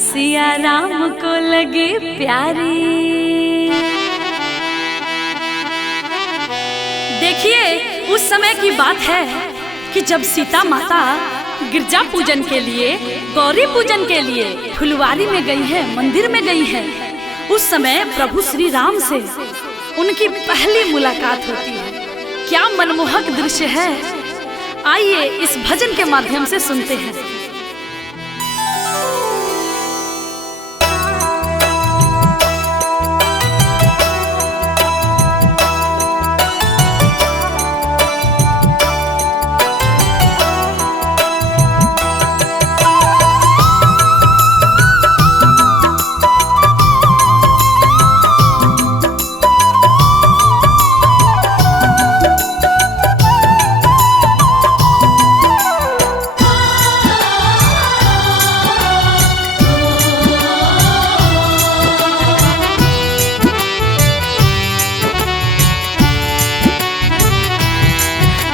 सिया राम को लगी प्यारी। देखिए उस समय की बात है कि जब सीता माता गिरजा पूजन के लिए, गौरी पूजन के लिए फुलवारी में गई है, मंदिर में गई है। उस समय प्रभु श्री राम से उनकी पहली मुलाकात होती है। क्या मनमोहक दृश्य है, आइए इस भजन के माध्यम से सुनते हैं।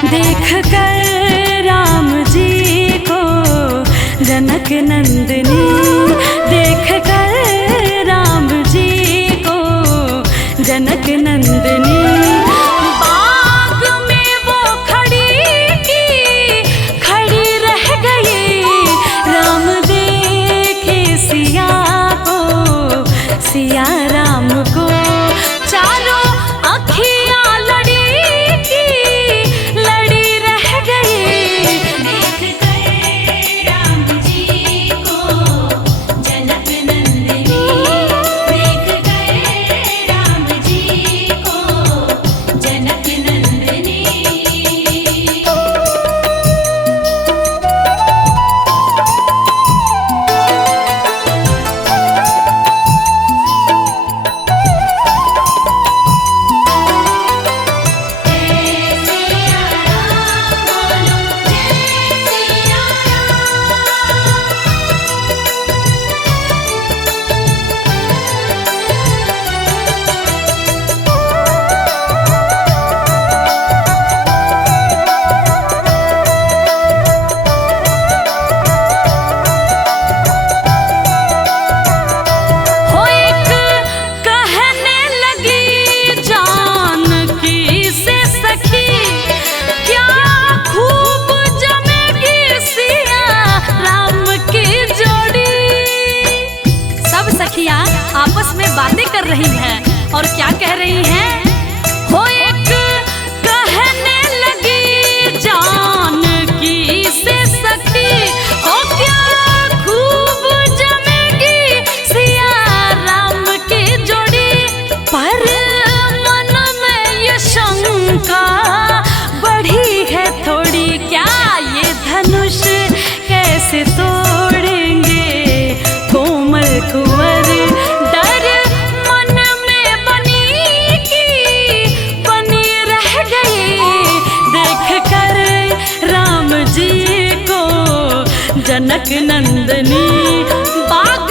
देख कर राम जी को जनक नंदनी, देख कर राम जी को जनक नंदनी, बाग में वो खड़ी रह गई। राम देखे सिया को, सिया राम को, चारों अखियां आपस में बातें कर रही हैं और क्या कह रही हैं? हो एक कहने लगी जानकी से सखी, हो क्या खूब जमेगी सिया राम की जोड़ी। पर मन में ये शंका बढ़ी है थोड़ी, क्या ये धनुष कैसे तोड़ेंगे कोमल कुंवर। जनक नंदनी बाग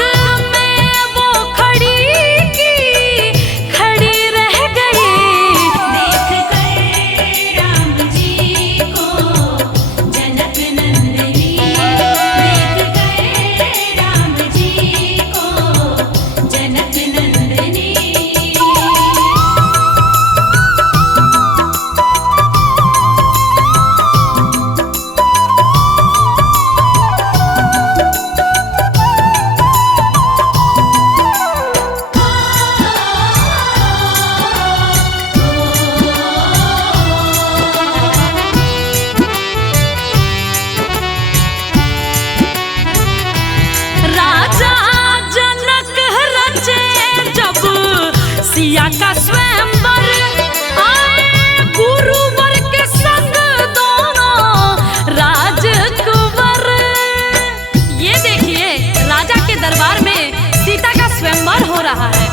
में वो खड़ी रह गई। देख कर राम जी को जनक नंदनी, देख कर राम जी को जनक नंदनी। सिया का स्वयंवर आए गुरुवर के संग दोनों राजकुंवर। ये देखिए राजा के दरबार में सीता का स्वयंवर हो रहा है।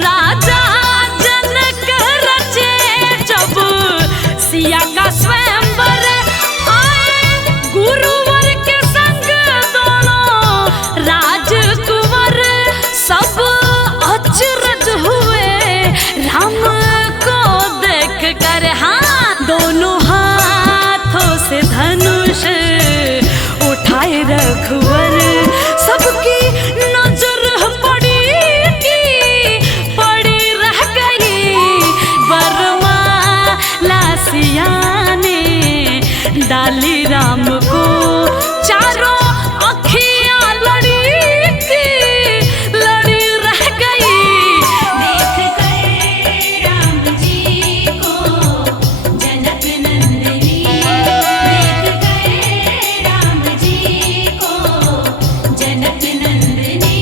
राजा जनक रचे जब सिया का स्वयंवर, आए गुरुवर के संग दोनों राजकुंवर। सब अचरज हुए राम को जनक नंदनी।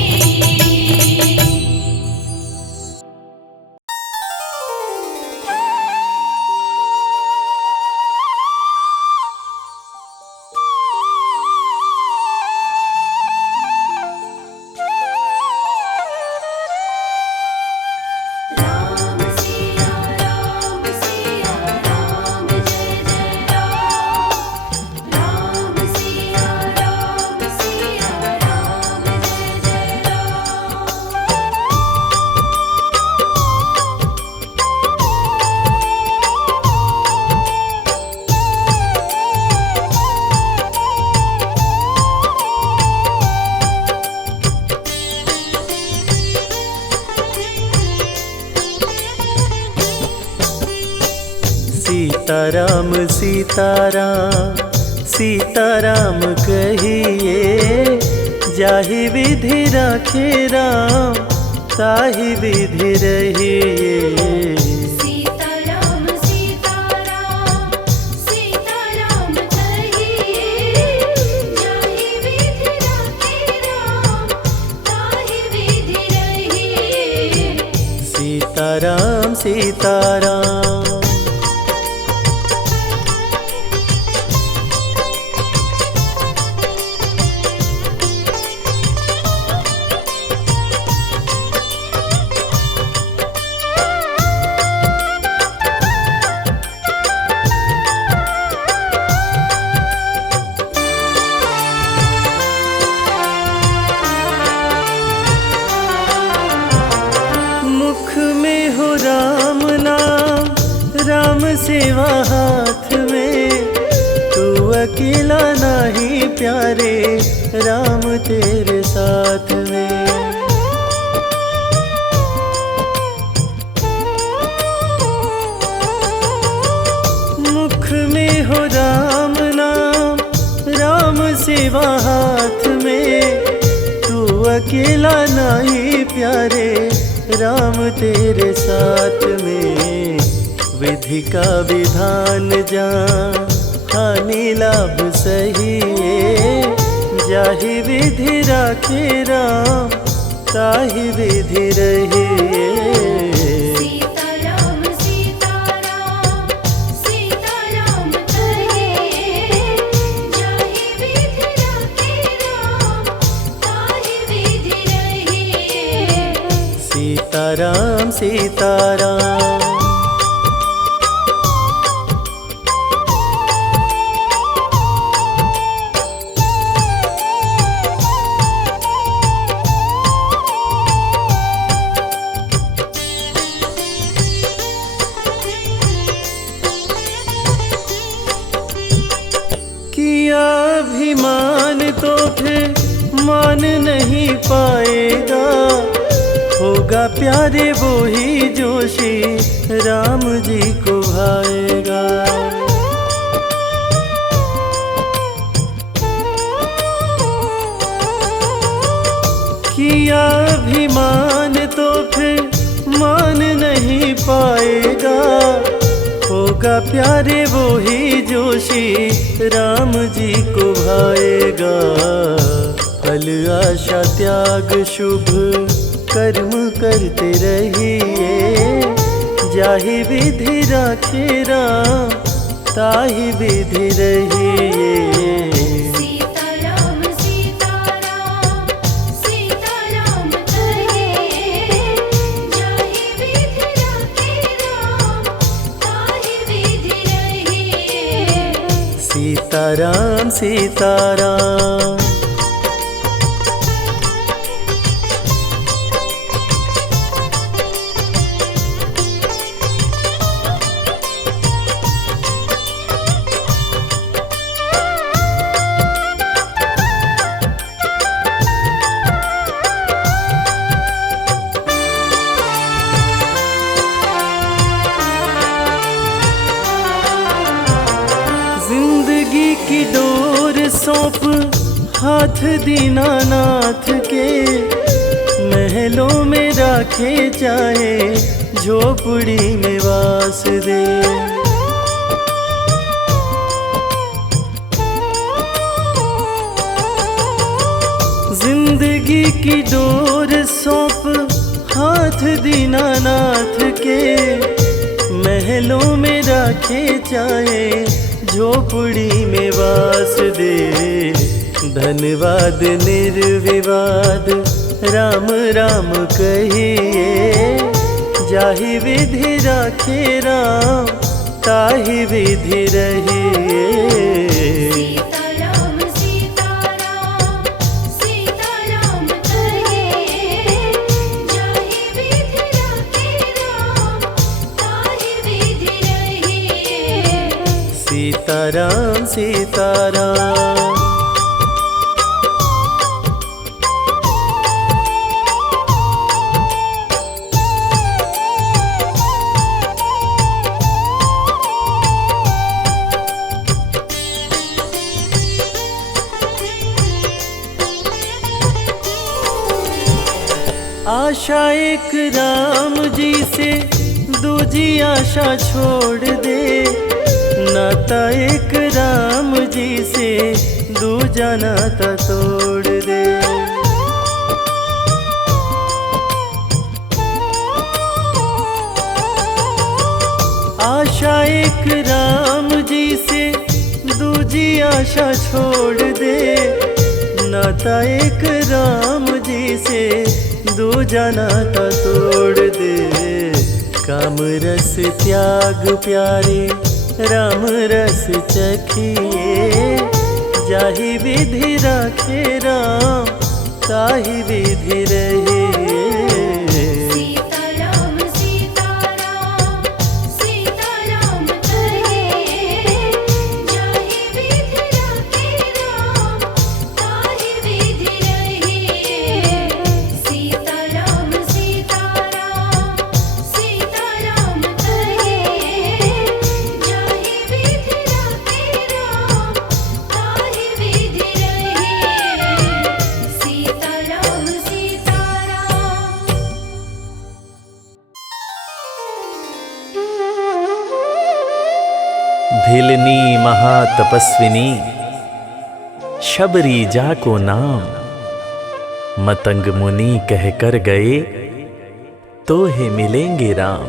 राम सिया राम जय जय राम। राम सिया राम जय जय सीताराम सीताराम सीताराम कहिए, जाहि विधि राखे राम ताहि विधि रहिए। सीताराम सीताराम सीताराम कहिए, जाहि विधि राखे राम ताहि विधि रहिए। सीताराम सीताराम मुख में हो राम नाम, राम सेवा हाथ में, तू अकेला नहीं प्यारे, राम तेरे साथ में। मुख में हो राम नाम, राम सेवा हाथ में, तू अकेला नहीं प्यारे, राम तेरे साथ में। विधि का विधान जान, हानि लाभ सही है, जाहि विधि राखे राम ताहि विधि रहिए। सीताराम सीताराम सीताराम कहिए, जाहि विधि राखे राम ताहि विधि रहिए। सीताराम सीताराम किया अभिमान तो फिर मान नहीं पाएगा, होगा प्यारे वो ही जोशी राम जी को भाएगा। किया अभिमान तो फिर मान नहीं पाएगा, होगा प्यारे वो ही जोशी राम जी को भाएगा। फल आशा त्याग शुभ कर्म करते रहिए, जाहि विधि राखे राम ताहि विधि रहिए। सीताराम सीताराम सीताराम कहिए, जाहि विधि राखे राम ताहि विधि रहिए। सीताराम सीताराम की डोर सौंप हाथ दीनानाथ के, महलों में राखे चाहे झोपड़ी में वास दे। जिंदगी की डोर सौंप हाथ दीनानाथ के, महलों में राखे चाहे झोपड़ी में वास दे। धन्यवाद निर्विवाद राम राम कहिए, जाहि विधि राखे राम ताहि विधि रहिए। सीताराम सीताराम सीताराम कहिए, जाहि विधि राखे राम ताहि विधि रहिए। सीताराम सीताराम। आशा एक राम जी से दूजी आशा छोड़ दे, नाता एक राम जी से दूजा नाता तोड़ दे। आशा एक राम जी से दूजी आशा छोड़ दे, नाता एक राम जी से दूजा नाता तोड़ दे। काम रस त्याग प्यारे राम रस चखिए, जाहि विधि राखे राम ताहि विधि रहिए। सीताराम सीताराम सीताराम कहिए, जाहि विधि राखे राम ताहि विधि रहिए। सीताराम सीताराम सीताराम कहिए, जाहि विधि राखे राम ताहि विधि रहिए। सीताराम सीताराम। भिलनी महातपस्विनी शबरी जाको नाम, मतंग मुनि कह कर गए तो हे मिलेंगे राम।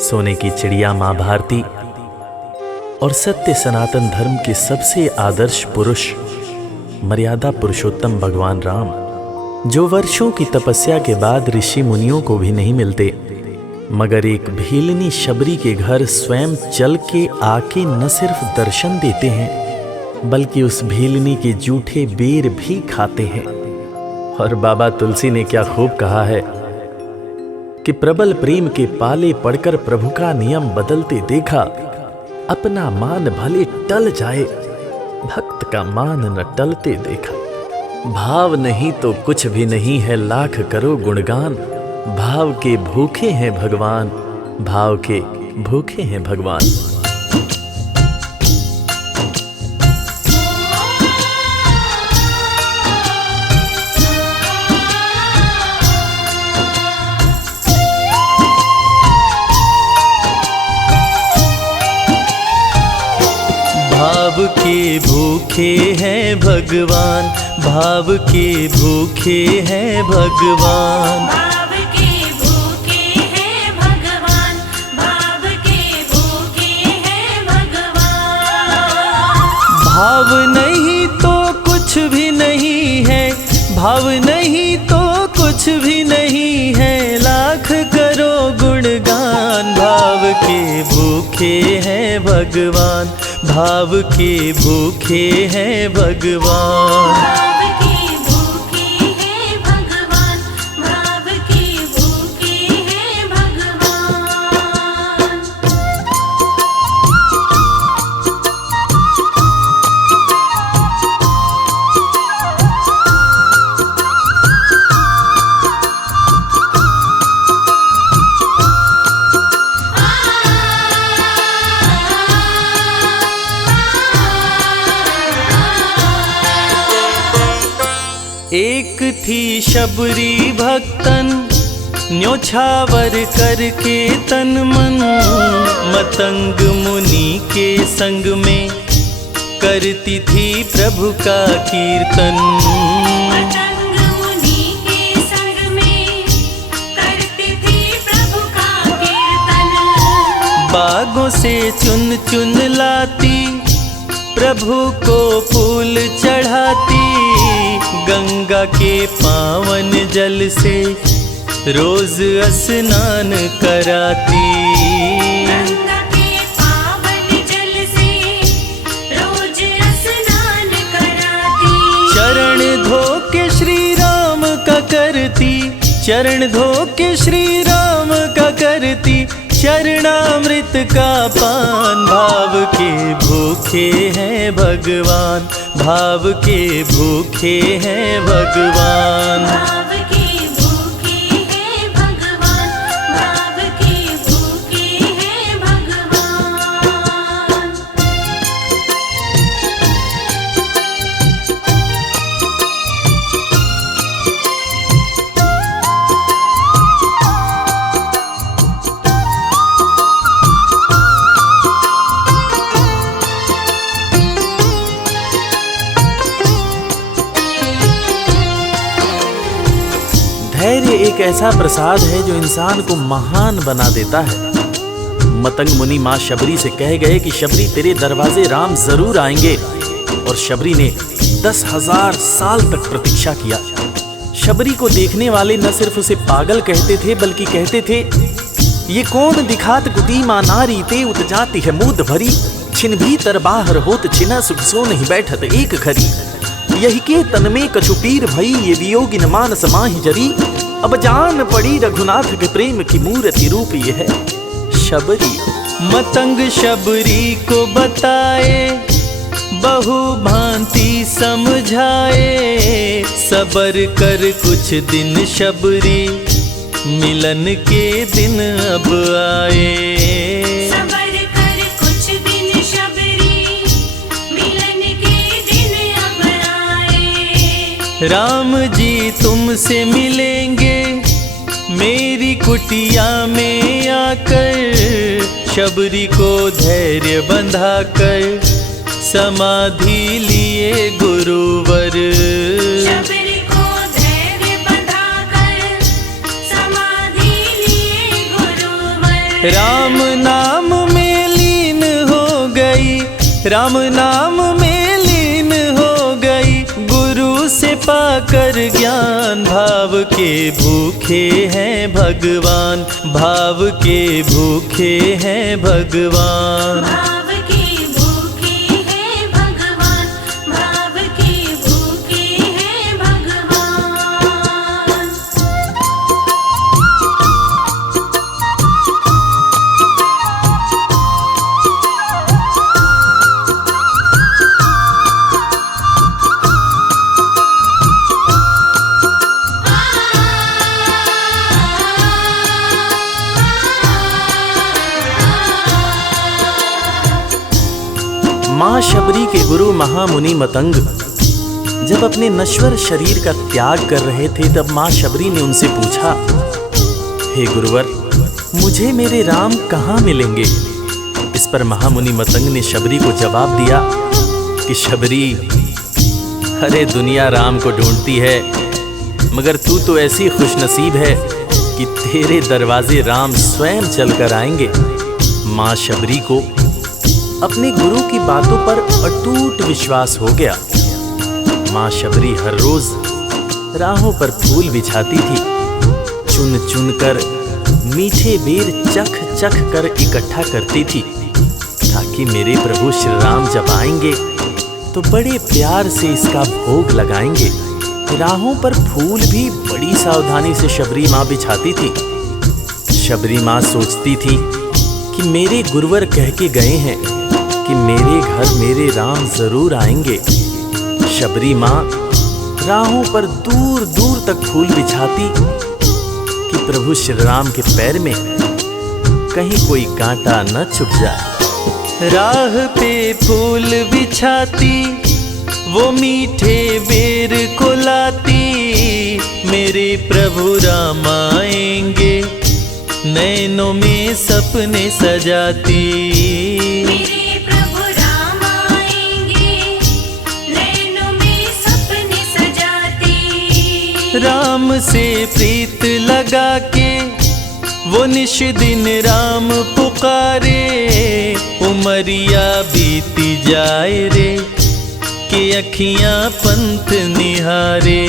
सोने की चिड़िया मां भारती और सत्य सनातन धर्म के सबसे आदर्श पुरुष मर्यादा पुरुषोत्तम भगवान राम, जो वर्षों की तपस्या के बाद ऋषि मुनियों को भी नहीं मिलते, मगर एक भीलनी शबरी के घर स्वयं चल के आके न सिर्फ दर्शन देते हैं, बल्कि उस भीलनी के जूठे बेर भी खाते हैं। और बाबा तुलसी ने क्या खूब कहा है कि प्रबल प्रेम के पाले पड़कर प्रभु का नियम बदलते देखा, अपना मान भले टल जाए भक्त का मान न टलते देखा। भाव नहीं तो कुछ भी नहीं है, लाख करो गुणगान, भाव के भूखे हैं भगवान, भाव के भूखे हैं भगवान। भाव के भूखे हैं भगवान, भाव के भूखे हैं भगवान। भाव के भूखे हैं भगवान, भाव के भूखे हैं भगवान। भाव नहीं तो कुछ भी नहीं है, भाव नहीं तो कुछ भी नहीं है, लाख करो गुणगान। भाव के भूखे हैं भगवान, भाव के भूखे हैं भगवान। भाव के भूखे हैं भगवान, भाव के भूखे हैं भगवान। एक थी शबरी भक्तन, न्योछावर करके तन मन, मतंग मुनि के संग में करती थी प्रभु का कीर्तन। मतंग मुनि के संग में करती थी प्रभु का कीर्तन। बागों से चुन चुन लाती प्रभु को फूल चढ़ाती। गंगा के पावन जल से रोज स्नान कराती। गंगा के पावन जल से रोज स्नान कराती। चरण धो के श्री राम का करती, चरण धो के श्री राम का करती। चरणामृत का पान, भाव के भूखे हैं भगवान, भाव के भूखे हैं भगवान। भाव के भूखे हैं भगवान, भाव के भूखे हैं भगवान। धैर्य एक ऐसा प्रसाद है जो इंसान को महान बना देता है। मतंग मुनि माँ शबरी से कह गए कि शबरी तेरे दरवाजे राम जरूर आएंगे, और शबरी ने 10,000 साल तक प्रतीक्षा किया। शबरी को देखने वाले न सिर्फ उसे पागल कहते थे बल्कि कहते थे, ये कौन दिखात कुती माँ नारी ते उत जाती है मूद भरी। छिन भीतर बाहर होत छिना सुख सो नहीं बैठत एक घड़ी। यही के तन में कछु पीर भई ये वियोगिन मानस माहि जरी। अब जान पड़ी रघुनाथ के प्रेम की मूर्ति रूप ये है शबरी। मतंग शबरी को बताए, बहु भांति समझाए। सबर कर कुछ दिन शबरी, मिलन के दिन अब आए। सबर कर कुछ दिन शबरी, मिलन के दिन अब आए। राम जी तुमसे मिलेंगे मेरी कुटिया में आकर। शबरी को धैर्य बंधाकर समाधि लिए गुरुवर। शबरी को धैर्य बंधाकर समाधि लिए गुरुवर। राम नाम में लीन हो गई, राम नाम में लीन हो गई। गुरु से पाकर ज्ञान, भाव के भूखे हैं भगवान, भाव के भूखे हैं भगवान। भाव के भूखे हैं भगवान, भाव के भूखे हैं भगवान। माँ शबरी के गुरु महामुनि मतंग जब अपने नश्वर शरीर का त्याग कर रहे थे, तब माँ शबरी ने उनसे पूछा, हे गुरुवर, मुझे मेरे राम कहाँ मिलेंगे? इस पर महामुनि मतंग ने शबरी को जवाब दिया कि शबरी, अरे दुनिया राम को ढूंढती है, मगर तू तो ऐसी खुशनसीब है कि तेरे दरवाजे राम स्वयं चलकर आएंगे। माँ शबरी को अपने गुरु की बातों पर अटूट विश्वास हो गया। माँ शबरी हर रोज राहों पर फूल बिछाती थी। चुन चुन कर मीठे बेर चख चख कर इकट्ठा करती थी, ताकि मेरे प्रभु श्री राम जब आएंगे तो बड़े प्यार से इसका भोग लगाएंगे। राहों पर फूल भी बड़ी सावधानी से शबरी माँ बिछाती थी। शबरी माँ सोचती थी कि मेरे गुरुवर कह के गए हैं कि मेरे घर मेरे राम जरूर आएंगे। शबरी माँ राहों पर दूर दूर तक फूल बिछाती कि प्रभु श्री राम के पैर में कहीं कोई कांटा न चुभ जाए। राह पे फूल बिछाती, वो मीठे बेर को लाती। मेरे प्रभु राम आएंगे, नैनों में सपने सजाती। मेरे प्रभु राम आएंगे, नैनों राम से प्रीत लगा के वो निश दिन राम पुकारे। उमरिया बीती जाए रे कि अखियां पंथ निहारे।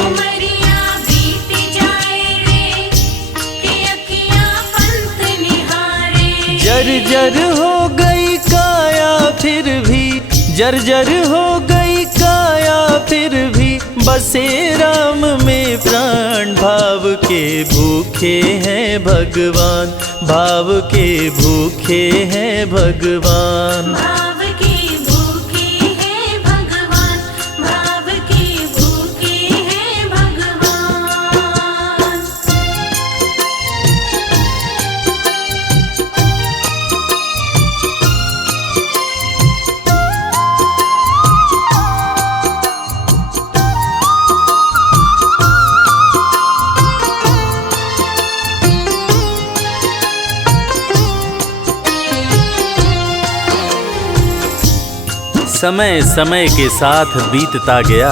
उमरिया बीती जाए रे कि अखियां पंथ निहारे। जर्जर हो गई काया फिर भी, जर्जर हो गई काया फिर भी, बसे राम में प्राण। भाव के भूखे हैं भगवान, भाव के भूखे हैं भगवान। भाव के भूखे हैं भगवान, भाव के भूखे हैं भगवान। समय समय के साथ बीतता गया।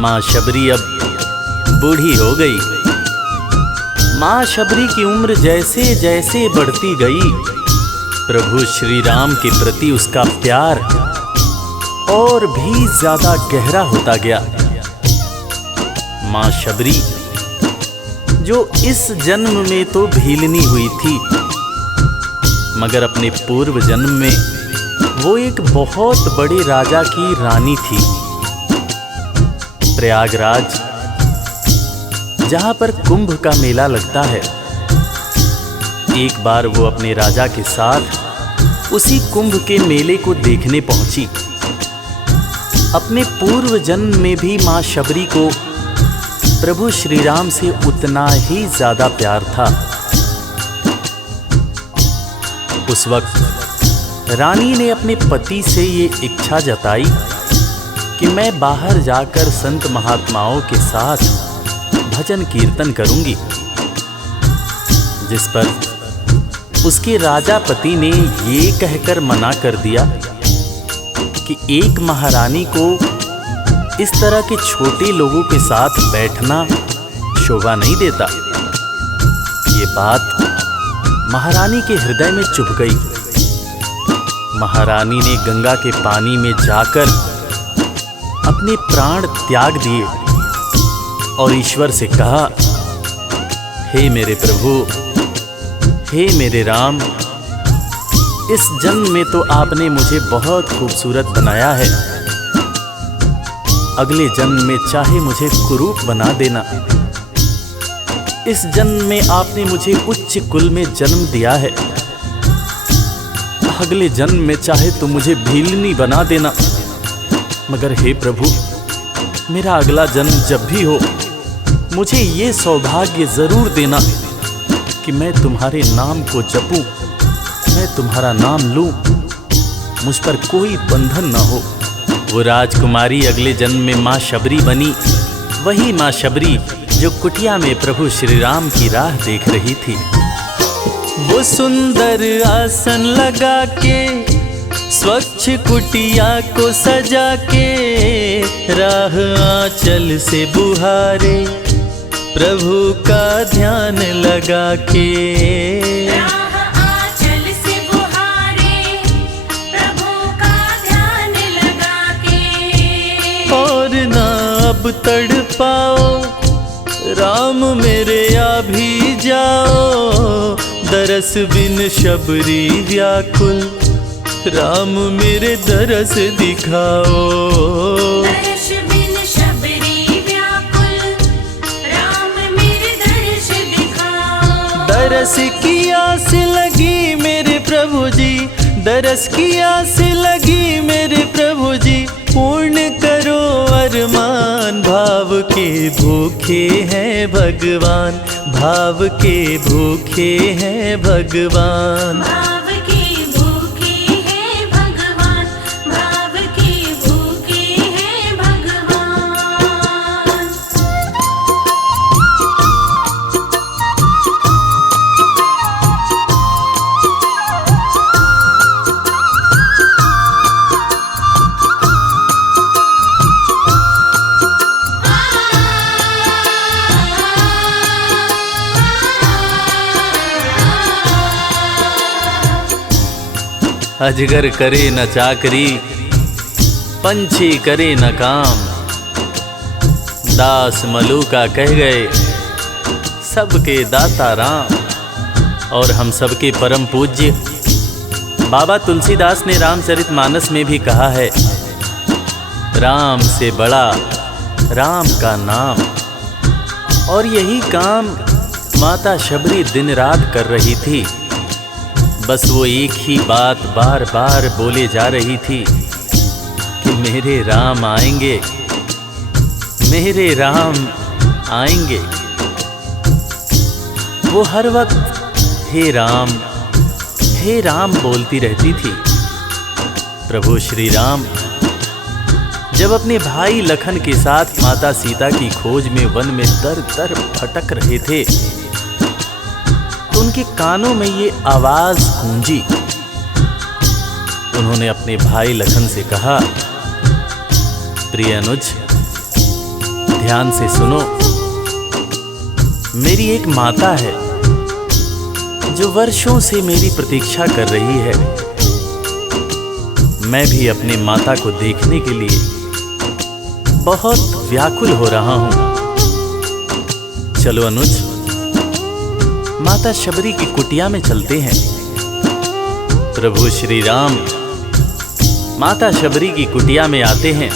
माँ शबरी अब बूढ़ी हो गई। माँ शबरी की उम्र जैसे जैसे बढ़ती गई, प्रभु श्री राम के प्रति उसका प्यार और भी ज्यादा गहरा होता गया। माँ शबरी जो इस जन्म में तो भीलनी हुई थी, मगर अपने पूर्व जन्म में वो एक बहुत बड़े राजा की रानी थी। प्रयागराज, जहां पर कुंभ का मेला लगता है, एक बार वो अपने राजा के साथ उसी कुंभ के मेले को देखने पहुंची। अपने पूर्व जन्म में भी मां शबरी को प्रभु श्री राम से उतना ही ज्यादा प्यार था। उस वक्त रानी ने अपने पति से ये इच्छा जताई कि मैं बाहर जाकर संत महात्माओं के साथ भजन कीर्तन करूंगी, जिस पर उसके राजा पति ने ये कहकर मना कर दिया कि एक महारानी को इस तरह के छोटे लोगों के साथ बैठना शोभा नहीं देता। ये बात महारानी के हृदय में चुभ गई। महारानी ने गंगा के पानी में जाकर अपने प्राण त्याग दिए और ईश्वर से कहा, हे मेरे प्रभु, हे मेरे राम, इस जन्म में तो आपने मुझे बहुत खूबसूरत बनाया है, अगले जन्म में चाहे मुझे कुरूप बना देना। इस जन्म में आपने मुझे उच्च कुल में जन्म दिया है, अगले जन्म में चाहे तो मुझे भीलनी बना देना, मगर हे प्रभु, मेरा अगला जन्म जब भी हो मुझे ये सौभाग्य जरूर देना कि मैं तुम्हारे नाम को जपूं, मैं तुम्हारा नाम लूं, मुझ पर कोई बंधन न हो। वो राजकुमारी अगले जन्म में माँ शबरी बनी, वही माँ शबरी जो कुटिया में प्रभु श्री राम की राह देख रही थी। वो सुंदर आसन लगा के स्वच्छ कुटिया को सजा के, राह आंचल से बुहारे प्रभु का ध्यान लगा के। राह आंचल से बुहारे प्रभु का ध्यान लगा के। और ना अब तड़पाओ राम मेरे, आ भी जाओ, दरस बिन शबरी व्याकुल, राम मेरे दरस दिखाओ। दर्श बिन शबरी व्याकुल, राम मेरे दर्श दिखाओ। दरस की आस लगी मेरे प्रभु जी, दरस की आस लगी मेरे प्रभु जी, पूर्ण करो अरमान। भाव के भूखे हैं भगवान, भाव के भूखे हैं भगवान। भाव के भूखे हैं भगवान, भाव के भूखे हैं भगवान। अजगर करे न चाकरी, पंछी करे न काम। दास मलूका कह गए सबके दाता राम। और हम सबके परम पूज्य बाबा तुलसीदास ने रामचरितमानस में भी कहा है, राम से बड़ा राम का नाम। और यही काम माता शबरी दिन रात कर रही थी। बस वो एक ही बात बार बार बोले जा रही थी कि मेरे राम आएंगे, मेरे राम आएंगे। वो हर वक्त हे राम बोलती रहती थी। प्रभु श्री राम जब अपने भाई लखन के साथ माता सीता की खोज में वन में दर दर भटक रहे थे तो उनके कानों में ये आवाज गूंजी। उन्होंने अपने भाई लखन से कहा, प्रिय अनुज ध्यान से सुनो, मेरी एक माता है जो वर्षों से मेरी प्रतीक्षा कर रही है। मैं भी अपनी माता को देखने के लिए बहुत व्याकुल हो रहा हूं। चलो अनुज, माता शबरी की कुटिया में चलते हैं। प्रभु श्री राम माता शबरी की कुटिया में आते हैं।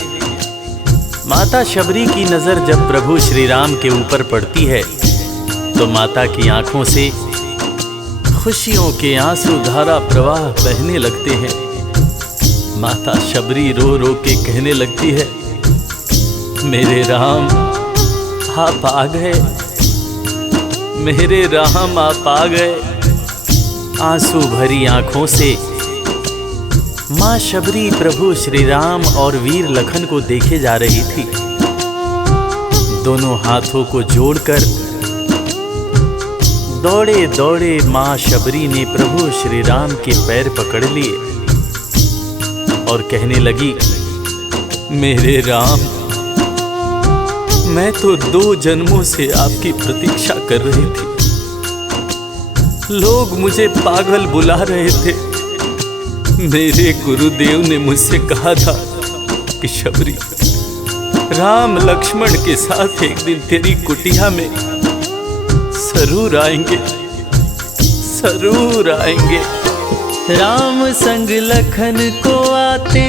माता शबरी की नजर जब प्रभु श्री राम के ऊपर पड़ती है तो माता की आंखों से खुशियों के आंसू धारा प्रवाह बहने लगते हैं। माता शबरी रो रो के कहने लगती है, मेरे राम आप आ गए, मेरे राम आप आ गए। आंसू भरी आंखों से मां शबरी प्रभु श्री राम और वीर लखन को देखे जा रही थी। दोनों हाथों को जोड़कर दौड़े दौड़े मां शबरी ने प्रभु श्री राम के पैर पकड़ लिए और कहने लगी, मेरे राम मैं तो 2 जन्मों से आपकी प्रतीक्षा कर रही थी। लोग मुझे पागल बुला रहे थे। मेरे गुरुदेव ने मुझसे कहा था कि शबरी राम लक्ष्मण के साथ एक दिन तेरी कुटिया में जरूर आएंगे, जरूर आएंगे। राम संग लखन को आते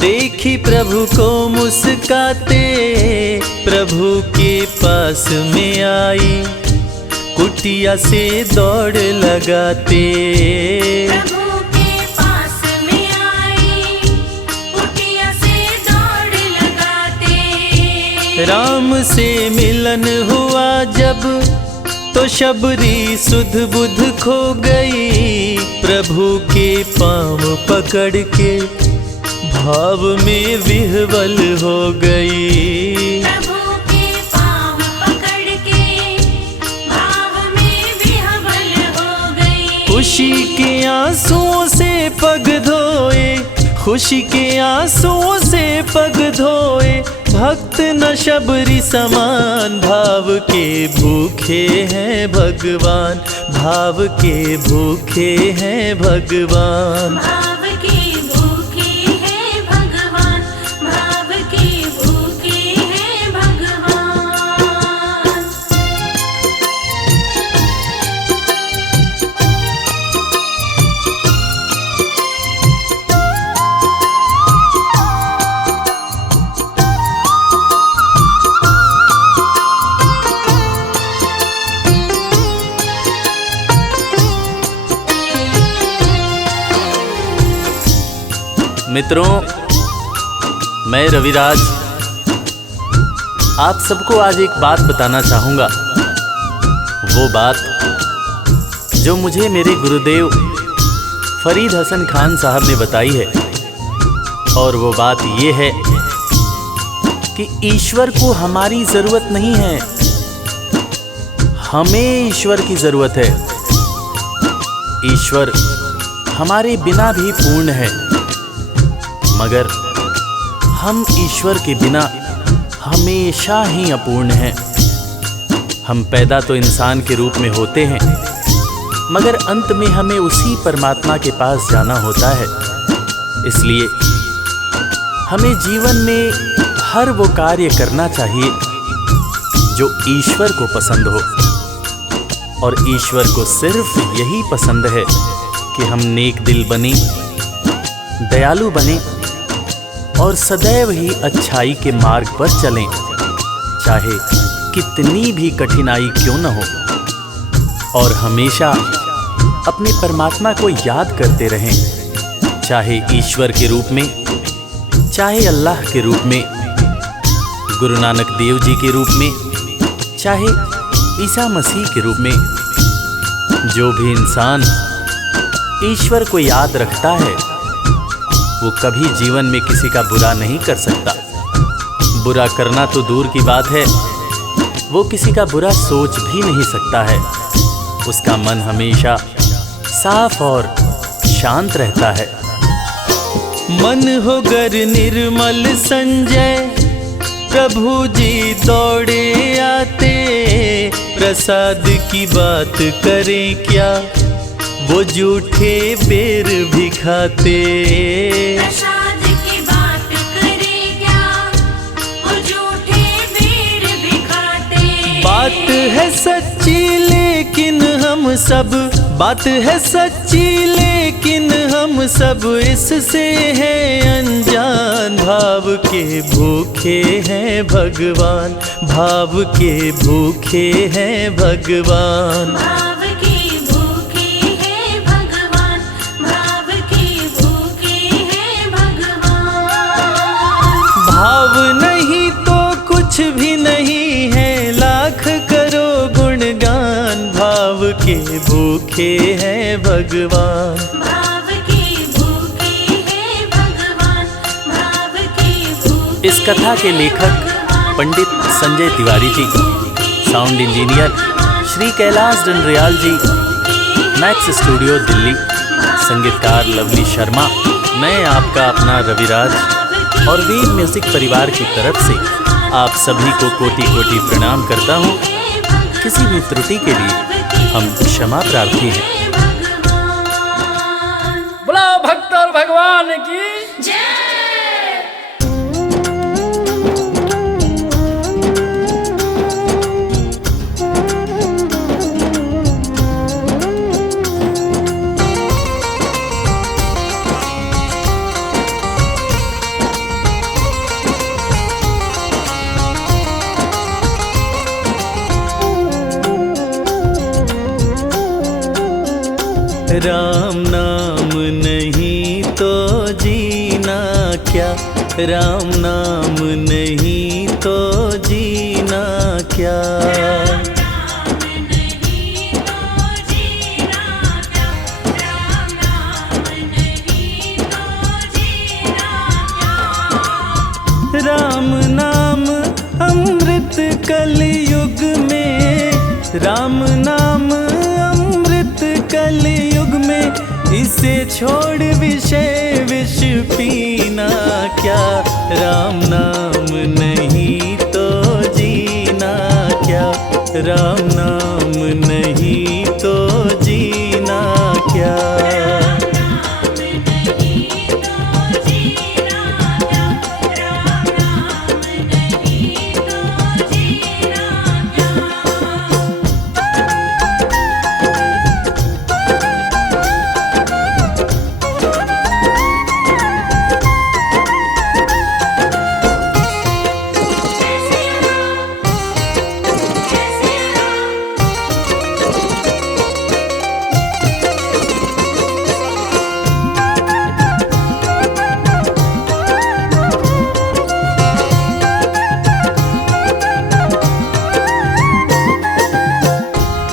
देखी प्रभु को मुस्काते, प्रभु के पास में आई कुटिया से दौड़ लगाते। प्रभु के पास में आई कुटिया से दौड़ लगाते। राम से मिलन हुआ जब तो शबरी सुध बुध खो गई, प्रभु के पांव पकड़ के भाव में विह्वल हो गई। प्रभु के पांव पकड़ के भाव में विह्वल हो गई। खुशी के आंसुओं से पग धोए, खुशी के आंसुओं से पग धोए, भक्त न शबरी समान। भाव के भूखे हैं भगवान, भाव के भूखे हैं भगवान। भाव के भूखे हैं भगवान, भाव के भूखे हैं भगवान। मित्रों, मैं रविराज आप सबको आज एक बात बताना चाहूँगा। वो बात जो मुझे मेरे गुरुदेव फरीद हसन खान साहब ने बताई है। और वो बात ये है कि ईश्वर को हमारी ज़रूरत नहीं है, हमें ईश्वर की ज़रूरत है। ईश्वर हमारे बिना भी पूर्ण है, मगर हम ईश्वर के बिना हमेशा ही अपूर्ण हैं। हम पैदा तो इंसान के रूप में होते हैं, मगर अंत में हमें उसी परमात्मा के पास जाना होता है। इसलिए हमें जीवन में हर वो कार्य करना चाहिए जो ईश्वर को पसंद हो, और ईश्वर को सिर्फ यही पसंद है कि हम नेक दिल बने, दयालु बने और सदैव ही अच्छाई के मार्ग पर चलें, चाहे कितनी भी कठिनाई क्यों न हो। और हमेशा अपने परमात्मा को याद करते रहें, चाहे ईश्वर के रूप में, चाहे अल्लाह के रूप में, गुरु नानक देव जी के रूप में, चाहे ईसा मसीह के रूप में। जो भी इंसान ईश्वर को याद रखता है वो कभी जीवन में किसी का बुरा नहीं कर सकता। बुरा करना तो दूर की बात है, वो किसी का बुरा सोच भी नहीं सकता है। उसका मन हमेशा साफ और शांत रहता है। मन हो गर निर्मल संजय, प्रभु जी दौड़े आते, प्रसाद की बात करें क्या, वो झूठे बेर भी खाते। प्रसाद की बात करें क्या, वो झूठे बेर भी खाते। बात है सच्ची लेकिन हम सब, बात है सच्ची लेकिन हम सब इससे हैं अनजान। भाव के भूखे हैं भगवान, भाव के भूखे हैं भगवान। भाव की भूखे हैं भगवान, भाव की भूखे हैं भगवान। भाव नहीं तो कुछ भी नहीं है, लाख करो गुणगान। भाव के भूखे हैं भगवान, भाव की भूखे हैं भगवान, भाव की भूखे। इस कथा के लेखक पंडित संजय तिवारी जी, साउंड इंजीनियर श्री कैलाश डंडरियाल जी, मैक्स स्टूडियो दिल्ली, संगीतकार लवली शर्मा। मैं आपका अपना रविराज और वीर म्यूजिक परिवार की तरफ से आप सभी को कोटि कोटि प्रणाम करता हूँ। किसी भी त्रुटि के लिए हम क्षमा प्रार्थी हैं। बोला भक्त और भगवान की जय। राम नाम नहीं तो जीना क्या, राम नाम नहीं तो जीना क्या। राम नाम अमृत कलयुग में, राम नाम अमृत कलयुग में, इसे छोड़ विषय विष पीना क्या। राम नाम नहीं तो जीना क्या, राम नाम नहीं तो जीना क्या।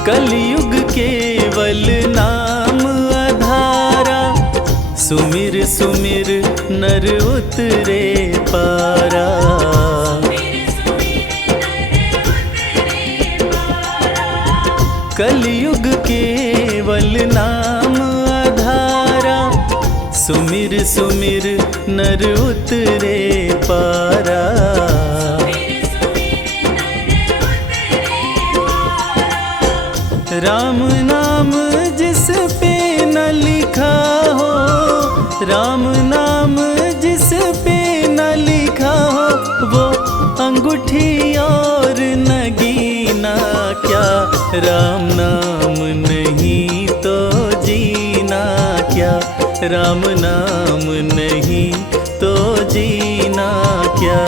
कलयुग केवल नाम आधारा, सुमिर सुमिर नर उतरे पारा। कलयुग केवल नाम आधारा, सुमिर सुमिर नर उतरे पारा। राम नाम जिस राम नाम जिस पे न लिखा हो वो अंगूठी और नगीना क्या। राम नाम नहीं तो जीना क्या, राम नाम नहीं तो जीना क्या।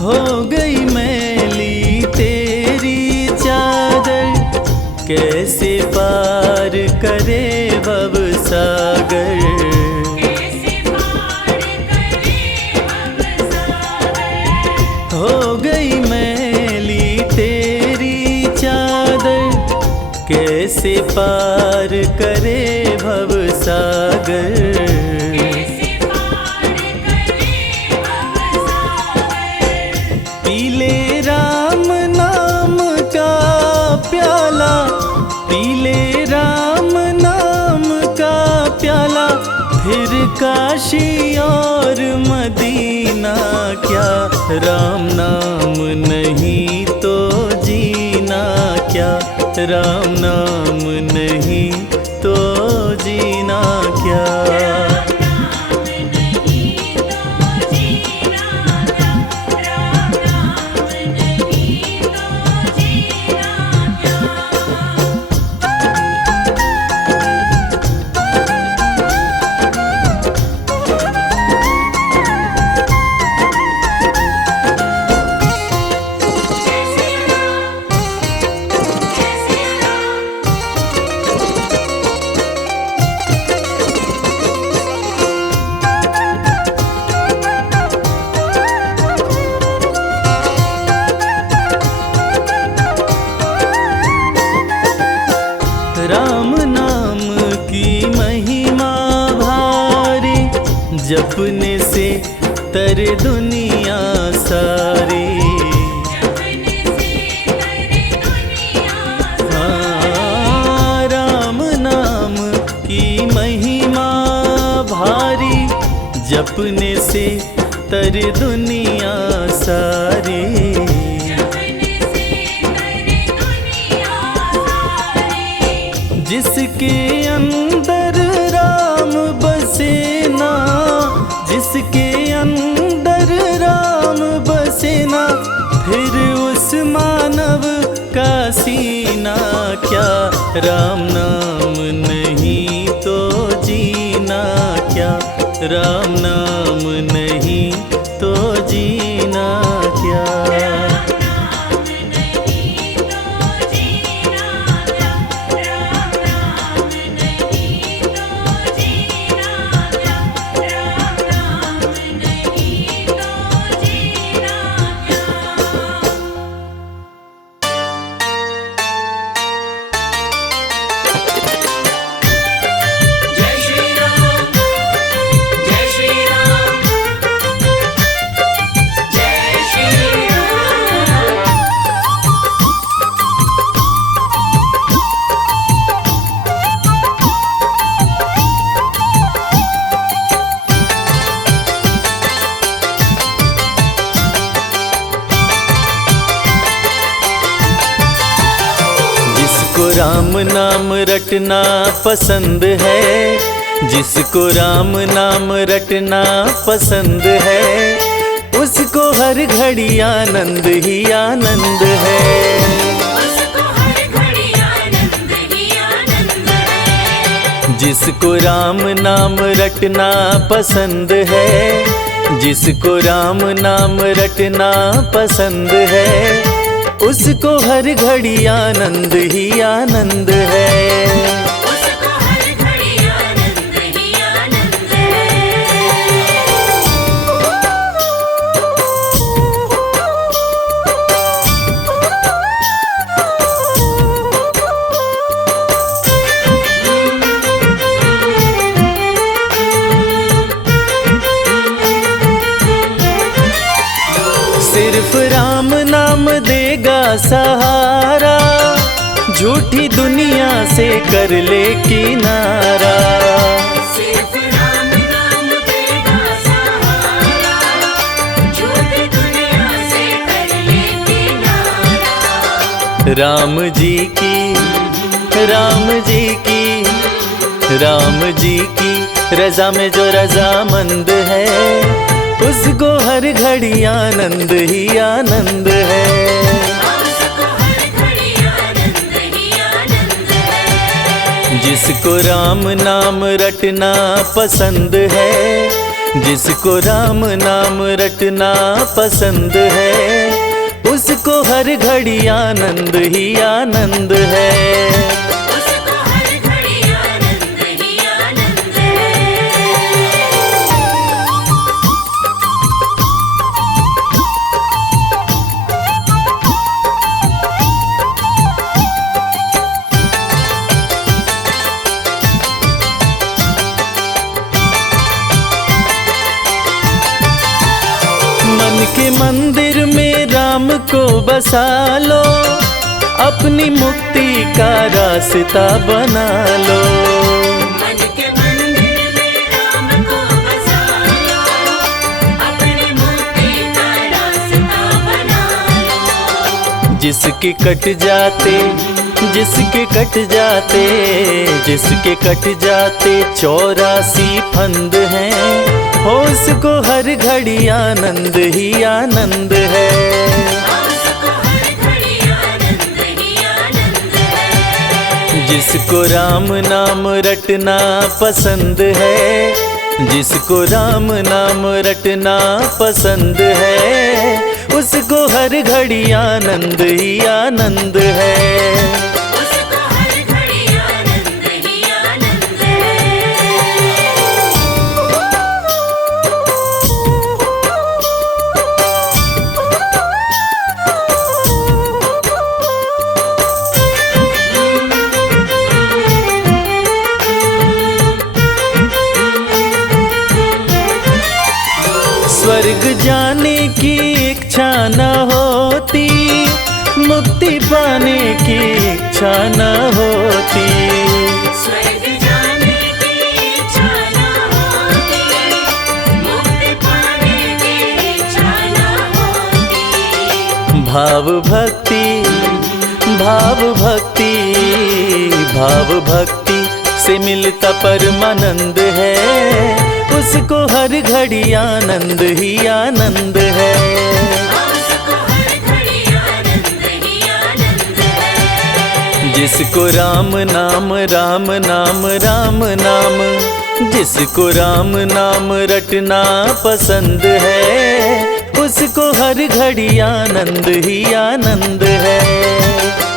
हो गई मैली तेरी चादर, कैसे पार करे भव सागर। हो गई मैली तेरी चादर, कैसे पार करे भव सागर। पीले राम नाम का प्याला, पीले राम नाम का प्याला, फिर काशी और मदीना क्या। राम नाम नहीं तो जीना क्या, राम नाम नहीं तो जीना क्या। राम नाम की महिमा भारी, जपने से तर दुनिया सारी। हाँ, राम नाम की महिमा भारी, जपने से तर दुनिया सारी। जिसके अंदर राम बसे ना, जिसके अंदर राम बसे ना, फिर उस मानव का सीना क्या। राम नाम नहीं तो जीना क्या, राम नाम नहीं तो जीना क्या। जिसको राम नाम रटना पसंद है, जिसको राम नाम रटना पसंद है, उसको हर घड़ी आनंद ही आनंद है। जिसको राम नाम रटना पसंद है, जिसको राम नाम रटना पसंद है, उसको हर घड़ी आनंद ही आनंद है। सहारा, झूठी दुनिया से कर ले किनारा। सिर्फ राम नाम तेरा सहारा, झूठी दुनिया से कर ले किनारा। राम जी की, राम जी की, राम जी की रजा में जो रजामंद है, उसको हर घड़ी आनंद ही आनंद है। उसको हर घड़ी आनंद ही आनंद है। जिसको राम नाम रटना पसंद है, जिसको राम नाम रटना पसंद है, उसको हर घड़ी आनंद ही आनंद है। उसको हर घड़ी आनंद ही आनंद है। मन के मंदिर में राम को बसा लो, अपनी मुक्ति का रास्ता बना लो। मन के मंदिर में राम को बसा लो, अपनी मुक्ति का रास्ता बना लो। जिसके कट जाते, जिसके कट जाते, जिसके कट जाते 84 फंद हैं, हो उसको हर घड़ी आनंद ही आनंद है। उसको हर घड़ी आनंद ही आनंद है। जिसको राम नाम रटना पसंद है, जिसको राम नाम रटना पसंद है, उसको हर घड़ी आनंद ही आनंद है। उसको हर घड़ी आनंद ही आनंद है। स्वर्ग जाने की इच्छा न होती, मुक्ति पाने की इच्छा न होती। स्वर्ग जाने की इच्छा न होती, मुक्ति पाने की इच्छा न होती। भाव भक्ति, भाव भक्ति, भाव भक्ति से मिलता परमानंद है, उसको हर घड़ी आनंद ही आनंद है। उसको हर घड़ी आनंद ही आनंद है। जिसको राम नाम, राम नाम, राम नाम, जिसको राम नाम रटना पसंद है, उसको हर घड़ी आनंद ही आनंद है।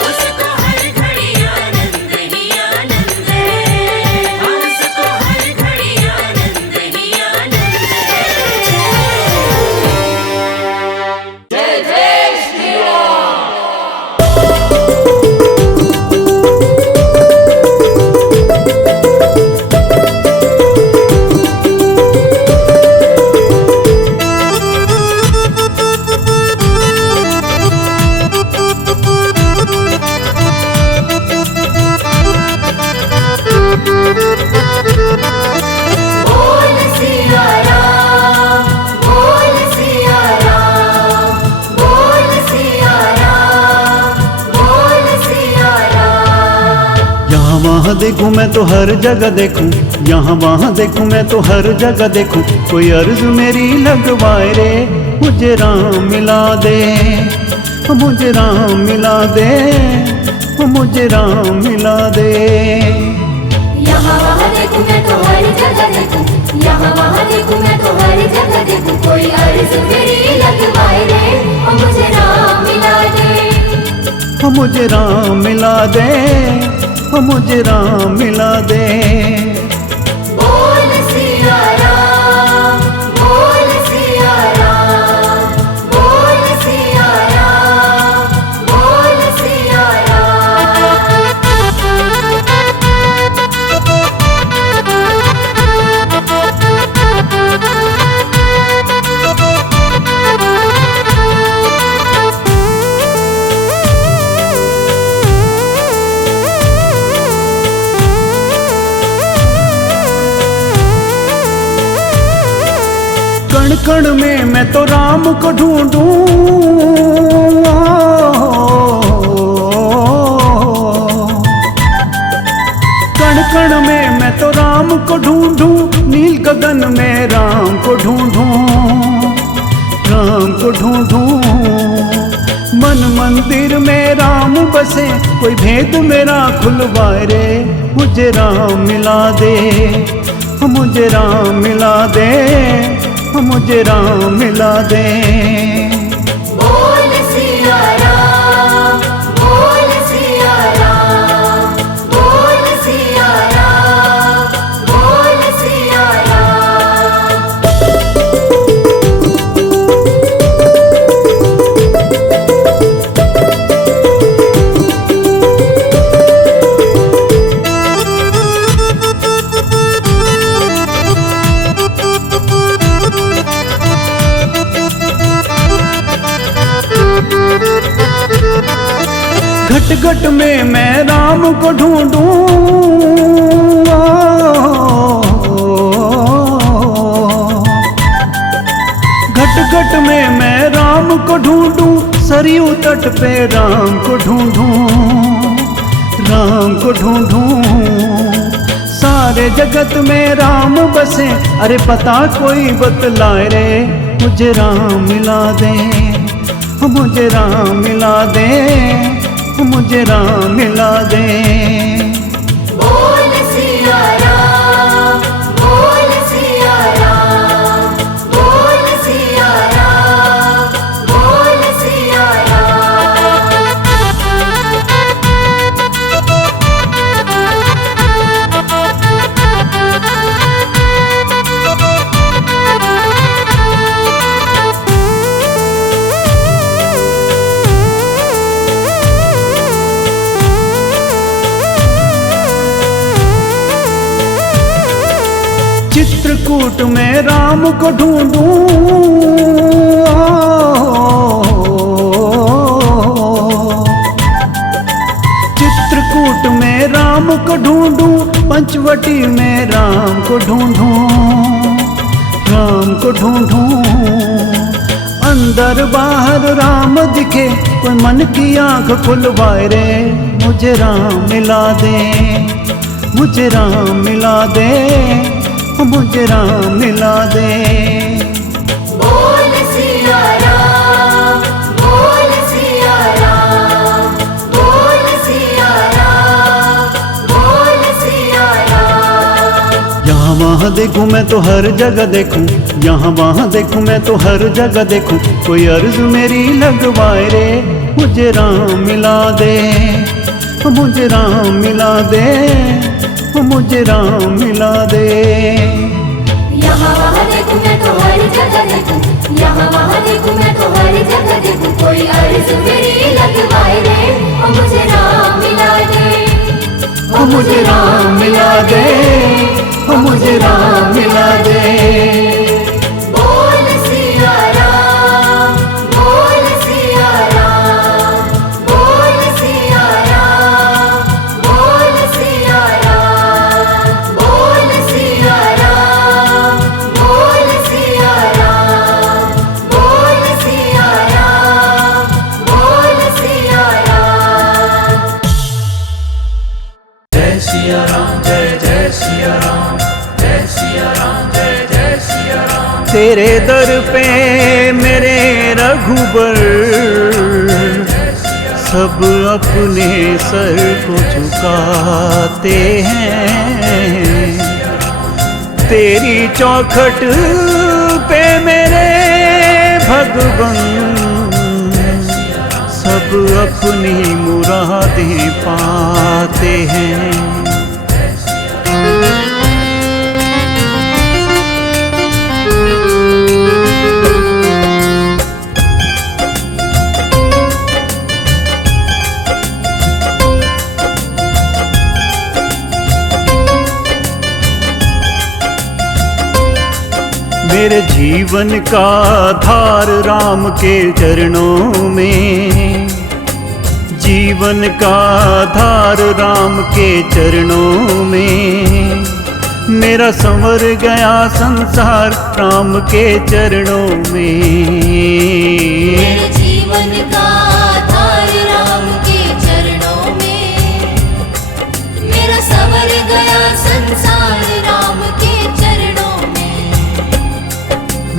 उसको हर घड़ी आनंद ही आनंद है। उसको हर घड़ी आनंद ही आनंद बोल सिया राम, बोल सिया राम, बोल सिया राम, बोल सिया राम। यहाँ वहाँ देखूं मैं तो हर जगह देखूं, यहाँ वहाँ देखूं मैं तो हर जगह देखूं, कोई अर्ज मेरी लगवाए रे, मुझे राम मिला दे, मुझे राम मिला दे, मुझे राम मिला दे। यहाँ वहाँ देखूं मैं तो हर जगह देखूं, यहाँ वहाँ देखूं मैं तो हर जगह देखूं, कोई अर्ज मेरी लगवाए रे, ओ मुझे राम मिला दे, मुझे राम मिला दे, मुझे राम मिला दे। बोल सिया राम, बोल सिया राम, बोल सिया राम, बोल सिया राम। कण कण में मैं तो राम को ढूंढूं, कण कण में मैं तो राम को ढूंढूं, नील गगन में राम को ढूंढूं, राम को ढूंढूं। मन मंदिर में राम बसे, कोई भेद मेरा खुलवाए रे, मुझे राम मिला दे, मुझे राम मिला दे, मुझे राम मिला दे। बोल सिया राम, बोल सिया राम, बोल सिया राम, बोल सिया राम। घट घट में मैं राम को ढूंढूं, घट घट में मैं राम को ढूंढूं, सरयू तट पे राम को ढूंढूं, राम को ढूंढूं। सारे जगत में राम बसे, अरे पता कोई बतलाए रे, मुझे राम मिला दे, मुझे राम मिला दे, मुझे राम मिला दे। बोल सिया राम, बोल सिया राम, बोल सिया राम, बोल सिया चित्रकूट में राम को ढूंढूं, चित्रकूट में राम को ढूंढूं, पंचवटी में राम को ढूंढूं, राम को ढूंढूं। अंदर बाहर राम दिखे, कोई मन की आंख खुलवाए रे, मुझे राम मिला दे, मुझे राम मिला दे, मुझे राम मिला दे। बोल सिया राम, बोल सिया राम, बोल सिया राम, बोल सिया राम। यहाँ वहाँ देखूं मैं तो हर जगह देखूं, यहाँ वहाँ देखूं मैं तो हर जगह देखूं, कोई अर्ज मेरी लगवाए रे, मुझे राम मिला दे, मुझे राम मिला दे, मुझे राम मिला दे। यहाँ वहाँ देखूं मैं तो हर जगह देखूं, यहाँ वहाँ देखूं मैं तो हर जगह देखूं, कोई अर्ज मेरी लगवाए रे, मुझे राम मिला दे, मुझे राम मिला दे, मुझे राम मिला दे। बोल सिया राम, बोल सिया राम, बोल सिया राम, बोल सिया राम, बोल सिया राम, बोल सिया राम, बोल सिया राम, बोल सिया राम। जय सिया राम, जय जय सिया राम, जय सिया राम, जय जय सिया राम। तेरे दर पे मेरे रघुबर, सब अपने सर को झुकाते हैं, तेरी चौखट पे मेरे भगवन, सब अपनी मुरादें पाते हैं। मेरे जीवन का आधार राम के चरणों में, जीवन का आधार राम के चरणों में, मेरा संवर गया संसार राम के चरणों में। मेरे जीवन का आधार राम के चरणों में, मेरा संवर गया संसार राम के चरणों में।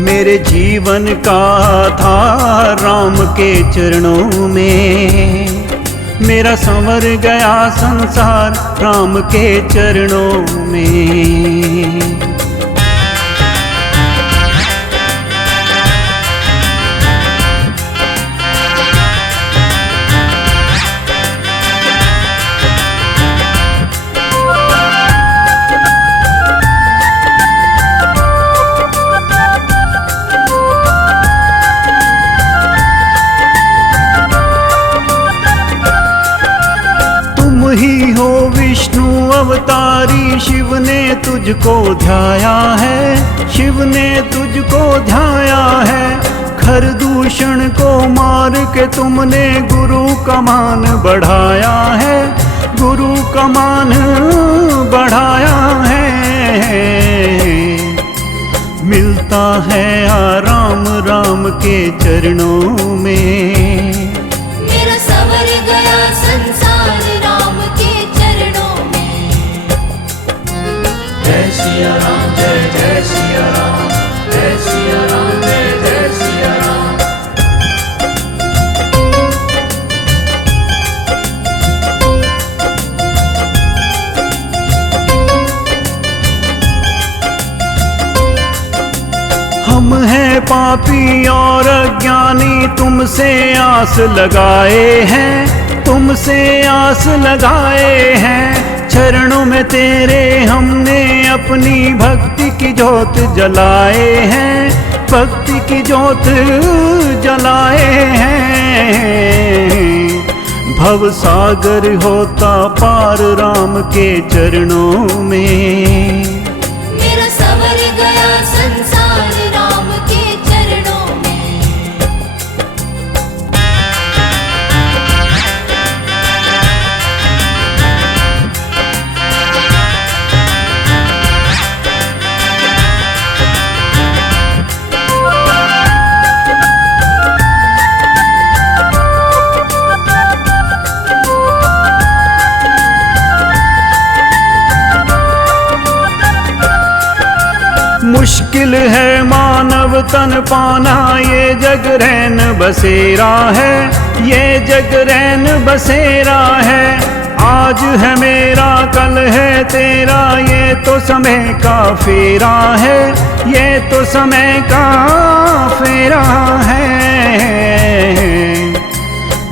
मेरे जीवन का आधार राम के चरणों में, मेरा संवर गया संसार राम के चरणों में। ही हो विष्णु अवतारी, शिव ने तुझको ध्याया है, शिव ने तुझको ध्याया है। खर दूषण को मार के तुमने गुरु का मान बढ़ाया है, गुरु का मान बढ़ाया है। मिलता है आराम राम के चरणों में। मेरा संवर गया संसार राम के चरणों में। जय सिया राम, जय जय सिया राम, जय सिया राम, जय जय सिया राम। हम हैं पापी और अज्ञानी, तुमसे आस लगाए हैं, तुमसे आस लगाए हैं। चरणों में तेरे हमने अपनी भक्ति की जोत जलाए हैं, भक्ति की जोत जलाए हैं। भव सागर होता पार राम के चरणों में। मेरा संवर गया संसार राम के चरणों में। मुश्किल है मानव तन पाना, ये जग रैन बसेरा है, ये जग रैन बसेरा है। आज है मेरा कल है तेरा, ये तो समय का फेरा है, ये तो समय का फेरा है।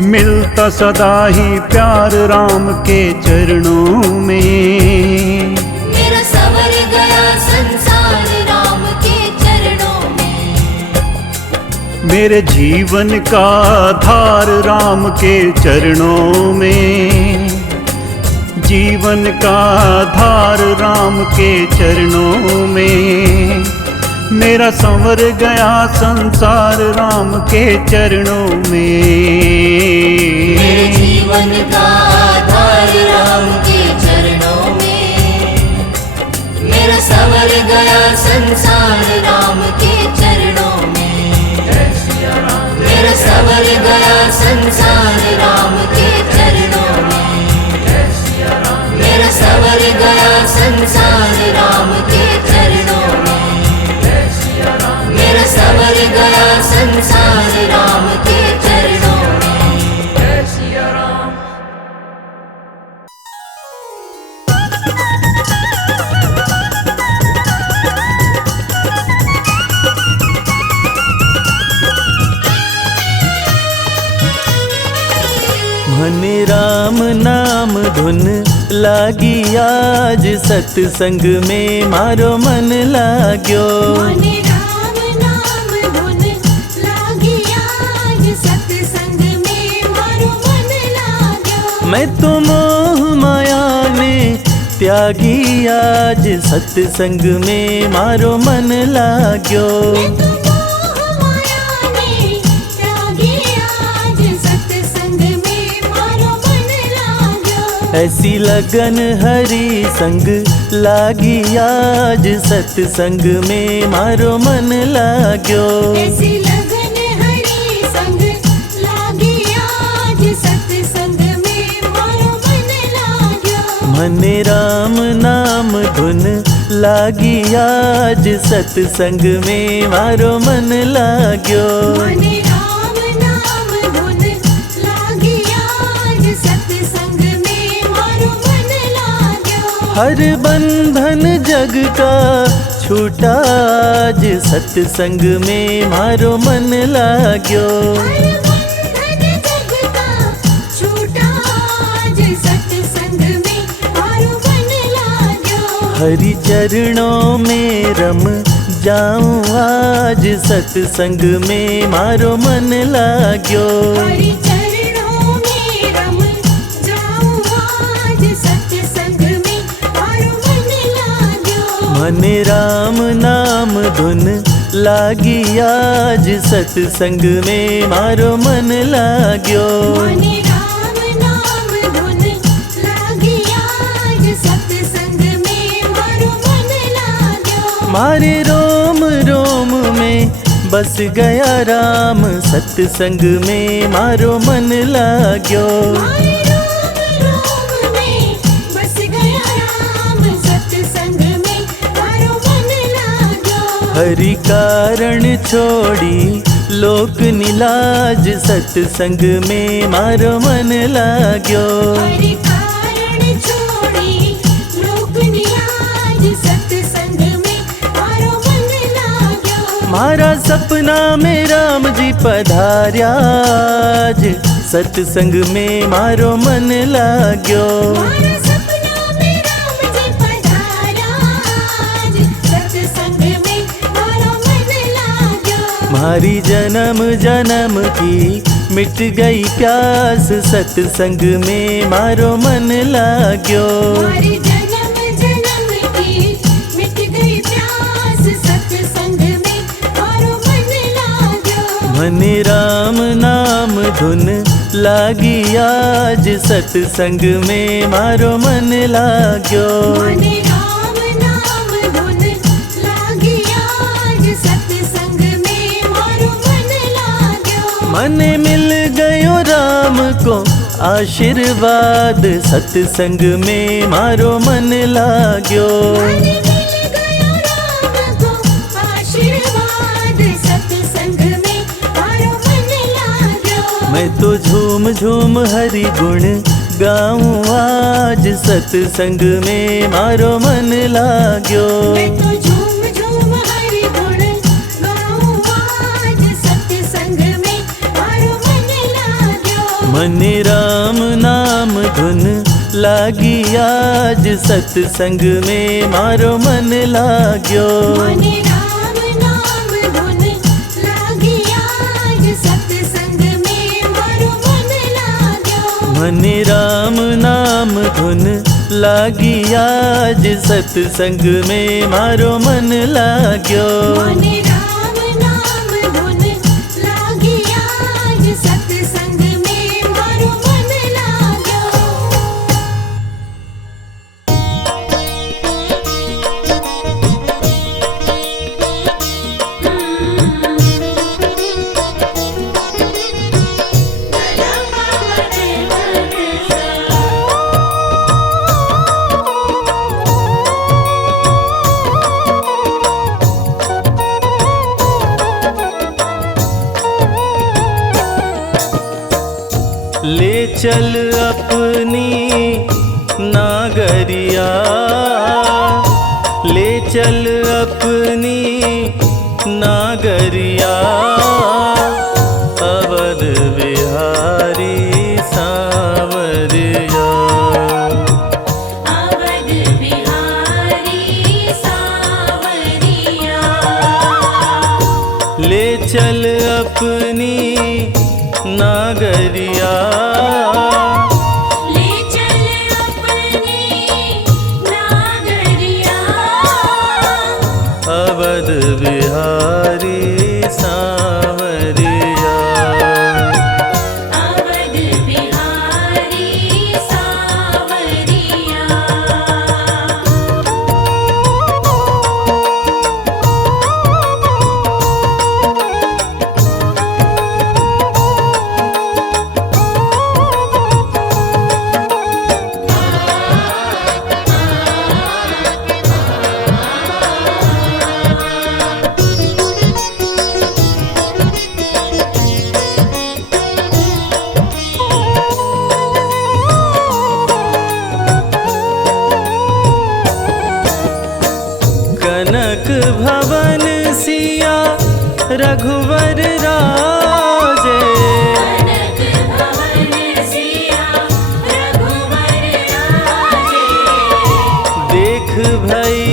मिलता सदा ही प्यार राम के चरणों में। मेरा संवर गया संसार राम के चरणों में। मेरे जीवन का आधार राम के चरणों में, जीवन का आधार राम के चरणों में। मेरा संवर गया संसार राम के चरणों में। मेरे जीवन का आधार राम के चरणों में, मेरा संवर गया संसार राम के चरणों में। मेरा संवर गया संसार राम के चरणों में। मेरा संवर गया संसार राम के चरणों में। मेरा संवर गया संसार राम के चरणों में। जय सिया राम। मन राम नाम धुन लागी आज, सत्संग में मारो मन लाग्यो। मने राम नाम धुन लागी आज, सत्संग में मारो मन लाग्यो। मैं तो मोह माया ने त्यागी आज, सत्संग में मारो मन लाग्यो। मैं तो मोह माया ने त्यागी आज, सत्संग में मारो मन लाग्यो। ऐसी लगन हरी संग लागी आज सत्संग में मारो मन लाग्यो। ऐसी लगन हरी संग लागी आज सत्संग में मारो मन लाग्यो। मने राम नाम धुन लागी आज सत्संग में मारो मन लाग्यो। मने राम नाम धुन लागी आज सत्संग में मारो मन लाग्यो। हर बंधन जग का छूटा आज सत्संग में मारो मन लाग्यो। हर बंधन जग का छूटा आज सत्संग में मारो मन लाग्यो। हरि चरणों में रम जाऊं आज सत्संग में मारो मन लाग्यो। हरि चरणों में रम जाऊं आज सत्संग में मारो मन लाग्यो। मने राम नाम धुन लागी आज सत्संग में मारो मन लाग्यो। मने राम नाम धुन लागी आज सत्संग में मारो मन लाग्यो। मारे रोम रोम में बस गया राम सत्संग में मारो मन लाग्यो। मारे रोम रोम में बस गया राम सत्संग में मारो मन लाग्यो। हरि कारण छोड़ी लोक निलाज सत्संग में मारो मन लाग्यो। हरि कारण छोड़ी लोक निलाज सत्संग में मारो मन लाग्यो। मारा सपना में राम जी पधार्या आज सत्संग में मारो मन लाग्यो। मारा सपना में राम जी पधारा आज सत्संग में मारो मन लाग्यो। मारी जन्म जन्म की मिट गई प्यास सत्संग में मारो मन लाग्यो। हमारी जन्म जन्म की मिट गई प्यास सत्संग में मारो मन लाग्यो। मने राम नाम धुन लागी आज सत्संग में मारो मन लाग्यो। मने राम नाम धुन लागी आज सत्संग में मारो मन लाग्यो। मने मिल गयो राम को आशीर्वाद सत्संग में मारो मन लाग्यो। मने मिल गयो राम को आशीर्वाद सत्संग में मारो मन लाग्यो। मैं तो झूम झूम हरि गुण गाऊं आज सत्संग में मारो मन लाग्यो। मैं तो झूम झूम हरि गुण गाऊं आज सत्संग में मारो मन लाग्यो। मने राम नाम धुन लागी आज सत्संग में मारो मन लाग्यो। मने राम नाम धुन लागी आज सत्संग में मारो मन लाग्यो। मने राम नाम धुन लागी आज सत्संग में मारो मन लाग्यो। मने राम नाम धुन लागी आज सत्संग में मारो मन लाग्यो। ले चल अपनी नागरिया, ले चल अपनी नागरिया, अवध बिहारी सांवरिया। अवध बिहारी सांवरिया। ले चल अपनी नागरिया, ले चल अपनी नागरिया, अवध बिहारी भवन सिया रघुवर राजे। देख भई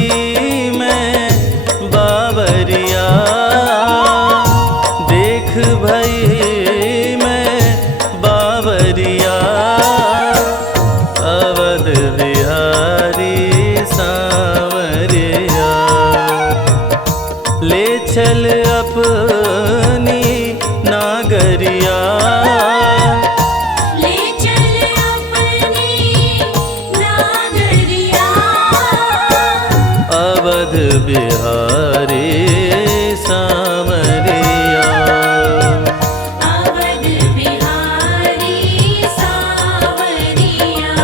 मैं बाबरिया, देख भई मैं बाबरिया, अवध बिहारी सांवरिया। ले चल अपनी नागरिया, ले चल अपनी नागरिया। अवध बिहारी सांवरिया। अवध बिहारी सांवरिया।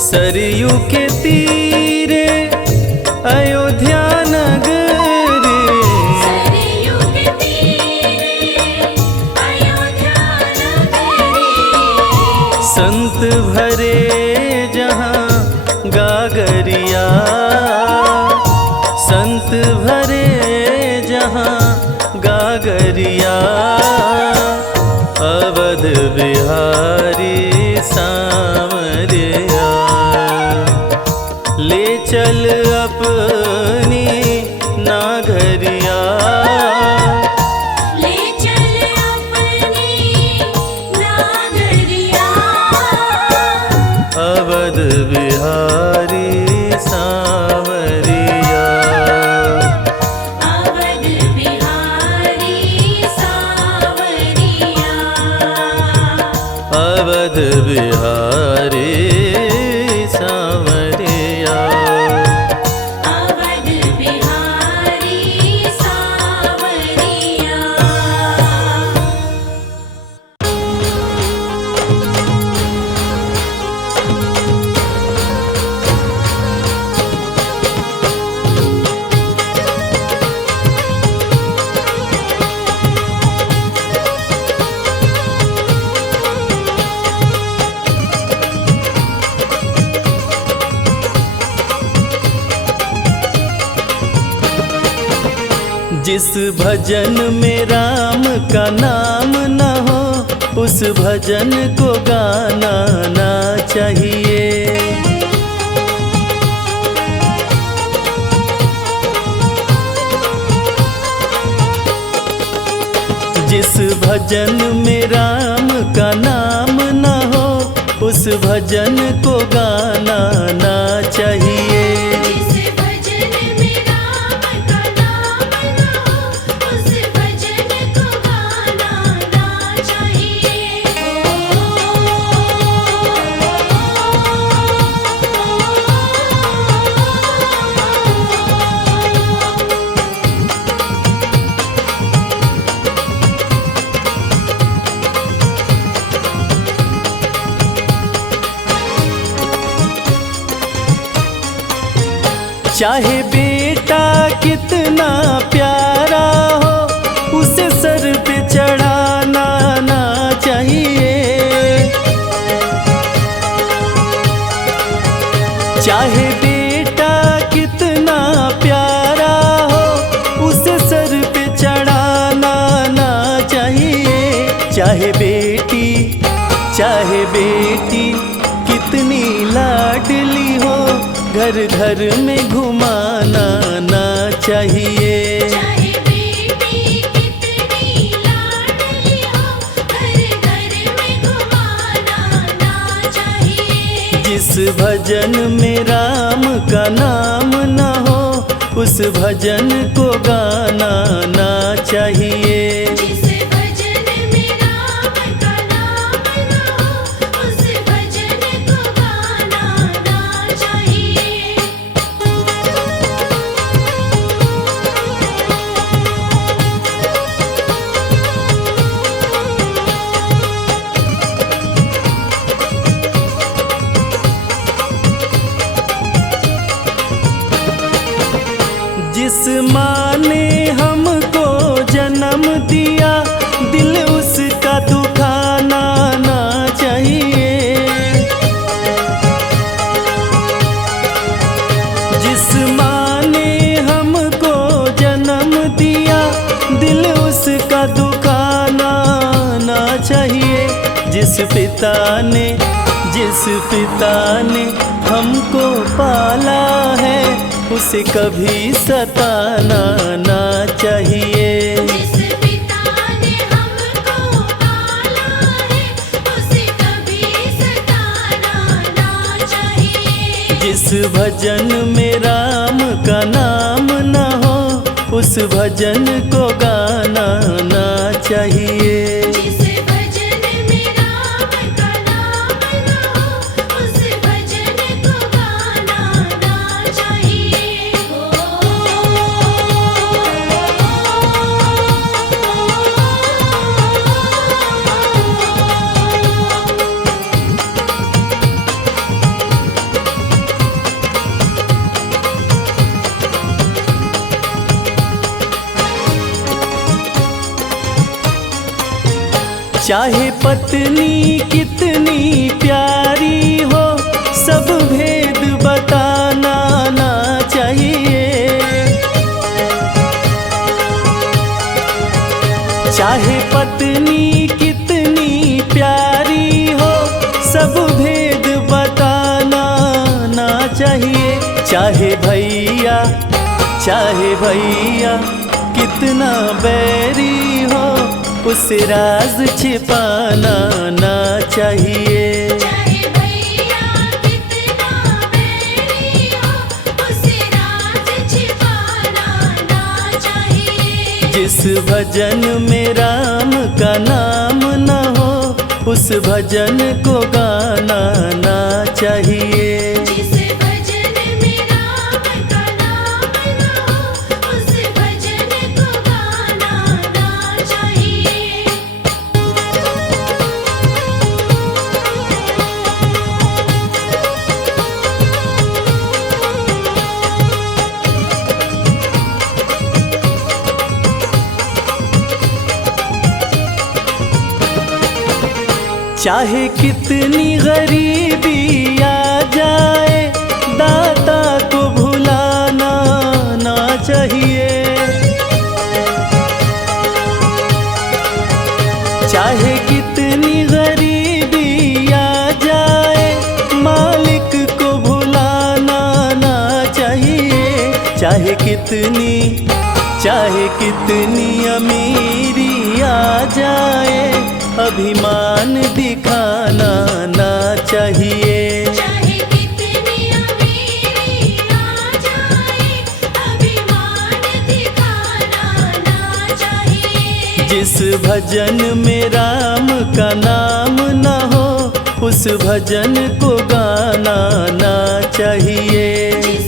सरयू के तीरे अयोध्या नगरी, सरयू के तीरे अयोध्या नगरी। संत भरे जहाँ गागरिया, संत भरे जहाँ गागरिया। अवध बिहारी सांवरिया। ले चल अपनी नागरिया, ले चल अपनी नागरिया। अवध बिहारी सांवरिया। अवध बिहारी सांवरिया। अवध बिहारी सांवरिया। अवध बिहारी सांवरिया। जिस भजन में राम का नाम न हो, उस भजन को गाना ना चाहिए। जिस भजन में राम का नाम न हो, उस भजन को गाना ना चाहिए। जिस भजन में राम का नाम ना हो, उस भजन को गाना ना चाहिए। चाहे बेटा कितना प्यारा हो, उसे सर पे चढ़ाना ना चाहिए। चाहे बेटा कितना प्यारा हो, उसे सर पे चढ़ाना ना चाहिए। चाहे बेटी कितनी लाडली हो, घर घर में घुमाना ना चाहिए। चाहे बेटी कितनी लाडली हो, घर घर में घुमाना ना चाहिए। जिस भजन में राम का नाम न हो, उस भजन को गाना ना चाहिए। जिस भजन में राम का नाम ना हो, उस भजन को गाना ना चाहिए। माँ ने हमको जन्म दिया, दिल उसका दुखाना ना चाहिए। जिस माँ ने हमको जन्म दिया, दिल उसका दुखाना ना चाहिए। जिस पिता ने हमको पाला है, उसे कभी सताना ना चाहिए। जिस पिता ने हमको पाला है, उसे कभी सताना ना चाहिए। जिस भजन में राम का नाम न हो, उस भजन को गाना ना चाहिए। जिस भजन में राम का नाम न हो, उस भजन को गाना ना चाहिए। चाहे पत्नी कितनी प्यारी हो, सब भेद बताना ना चाहिए। चाहे पत्नी कितनी प्यारी हो, सब भेद बताना ना चाहिए। चाहे भैया कितना बैरी हो, उसे राज छिपाना ना चाहिए। चाहे भैया कितना बैरी हो, उसे राज छिपाना ना चाहिए। जिस भजन में राम का नाम न हो, उस भजन को गाना ना चाहिए। जिस भजन में राम का नाम न हो, उस भजन को गाना ना चाहिए। चाहे कितनी गरीबी आ जाए, दाता को भुलाना ना चाहिए। चाहे कितनी गरीबी आ जाए, मालिक को भुलाना ना चाहिए। चाहे कितनी अमीरी आ जाए, अभिमान दिखाना ना चाहिए। चाहे कितनी अमीरी आ जाए, अभिमान दिखाना ना चाहिए। जिस भजन में राम का नाम न हो, उस भजन को गाना ना चाहिए। जिस